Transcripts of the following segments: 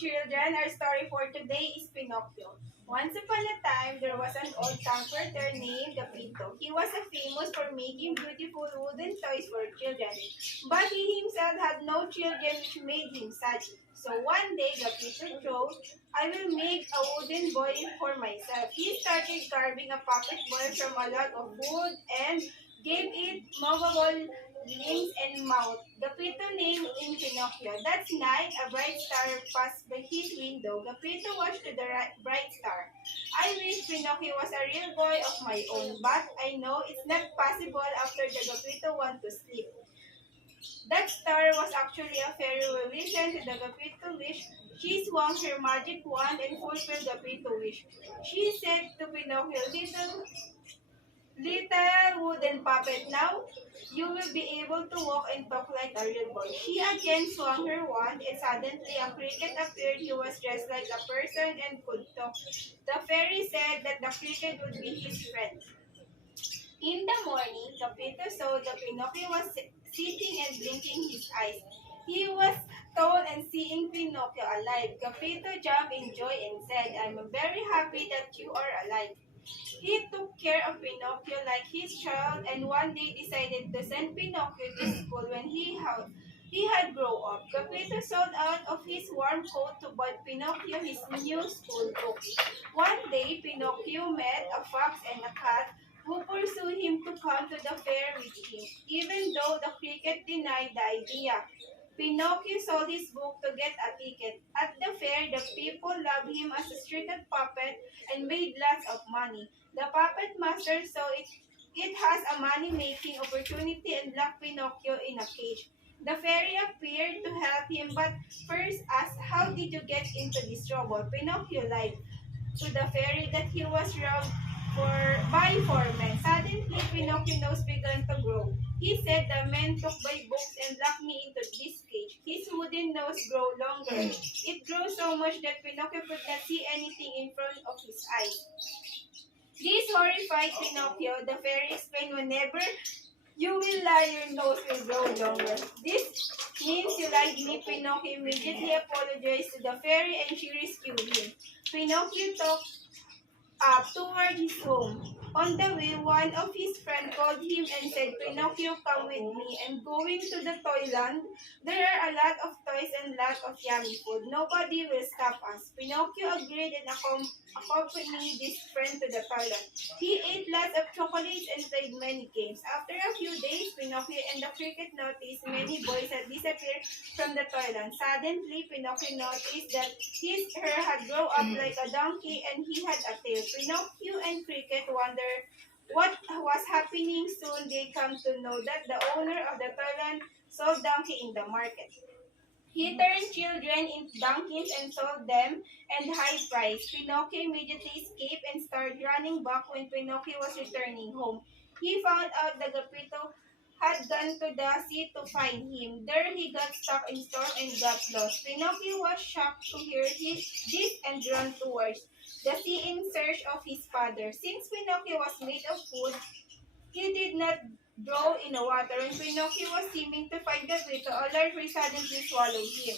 children, our story for today is Pinocchio. Once upon a time, there was an old comforter named Gapito. He was famous for making beautiful wooden toys for children. But he himself had no children, which made him sad. So one day, Gapito thought, I will make a wooden boy for myself. He started carving a puppet boy from a lot of wood and gave it movable limbs and mouth. Gapito named in Pinocchio. That night, a bright star passed by his window. Gapito watched the bright star. I wish Pinocchio was a real boy of my own, but I know it's not possible after the Gapito went to sleep. That star was actually a fairy who listened to the Gapito wish. She swung her magic wand and fulfilled Gapito's wish. She said to Pinocchio, Little wooden puppet, now you will be able to walk and talk like a real boy. She again swung her wand and suddenly a cricket appeared. He was dressed like a person and could talk. The fairy said that the cricket would be his friend. In the morning, Gapito saw that Pinocchio was sitting and blinking his eyes. He was tall and seeing Pinocchio alive. Gapito jumped in joy and said, I'm very happy that you are alive. He took care of Pinocchio like his child and one day decided to send Pinocchio to school when he had grown up. Gepetto sold out of his warm coat to buy Pinocchio his new school book. One day, Pinocchio met a fox and a cat who pursued him to come to the fair with him, even though the cricket denied the idea. Pinocchio sold his book to get a ticket. At the fair, the people loved him as a strict puppet and made lots of money. The puppet master saw it has a money-making opportunity and locked Pinocchio in a cage. The fairy appeared to help him, but first asked, how did you get into this trouble? Pinocchio lied to the fairy that he was robbed by 4 men. Suddenly, Pinocchio's nose began to grow. He said the men took my books and locked me into this cage. His wooden nose grew longer. It grew so much that Pinocchio could not see anything in front of his eyes. This horrified Pinocchio. The fairy explained, whenever you will lie, your nose will grow longer. This means you lied me. Pinocchio immediately apologized to the fairy and she rescued him. Pinocchio took up toward his home. On the way, one of his friends called him and said, Pinocchio, come with me. And going to the toyland, there are a lot of toys and lot of yummy food. Nobody will stop us. Pinocchio agreed and accompanied his friend to the toilet. He ate lots of chocolates and played many games. After a few days, Pinocchio and the cricket noticed many boys had disappeared from the toilet. Suddenly, Pinocchio noticed that his hair had grown up like a donkey and he had a tail. Pinocchio and Cricket wondered what was happening. Soon they come to know that the owner of the toilet sold donkey in the market. He turned children into donkeys and sold them at high price. Pinocchio immediately escaped and started running back when Pinocchio was returning home. He found out that Gepetto had gone to the sea to find him. There he got stuck in storm and got lost. Pinocchio was shocked to hear this and ran towards the sea in search of his father. Since Pinocchio was made of wood, he did not drown in the water. When Pinocchio was seeming to find Gepetto, a large fish suddenly swallowed him.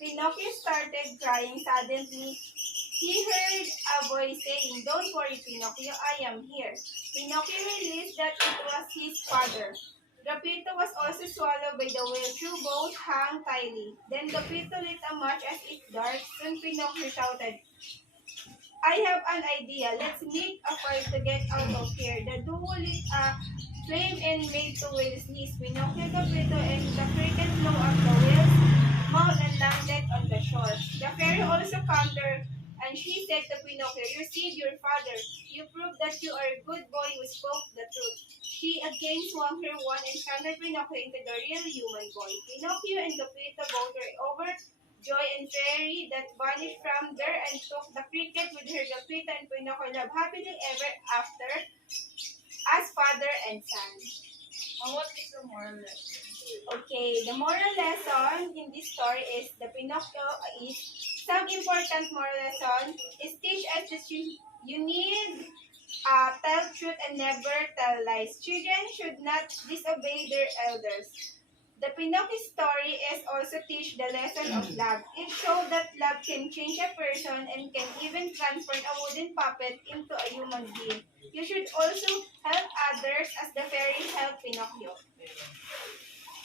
Pinocchio started crying. Suddenly, he heard a voice saying, don't worry, Pinocchio, I am here. Pinocchio realized that it was his father. Gepetto was also swallowed by the whale. Two both hung tightly. Then Gepetto lit a match as it dark. Soon Pinocchio shouted, I have an idea. Let's make a fire to get out of here. The duo lit a flame and made the whale sneeze. Pinocchio, Gepetto, and the cricket flew up the whale's mouth and landed on the shore. The fairy also countered, and she said to Pinocchio, you saved your father. You proved that you are a good boy who spoke the truth. She again swung her wand and turned Pinocchio into the real human boy. Pinocchio and Gepetto both were overjoyed and fairy that vanished from there and took the cricket with her. Gepetto and Pinocchio lived happily ever after as father and son. What is the moral lesson? Okay, the moral lesson in this story is the Pinocchio is some important moral lesson is teach us that you need tell truth and never tell lies. Children should not disobey their elders. The Pinocchio story is also teach the lesson of love. It shows that love can change a person and can even transform a wooden puppet into a human being. You should also help others as the fairies help Pinocchio.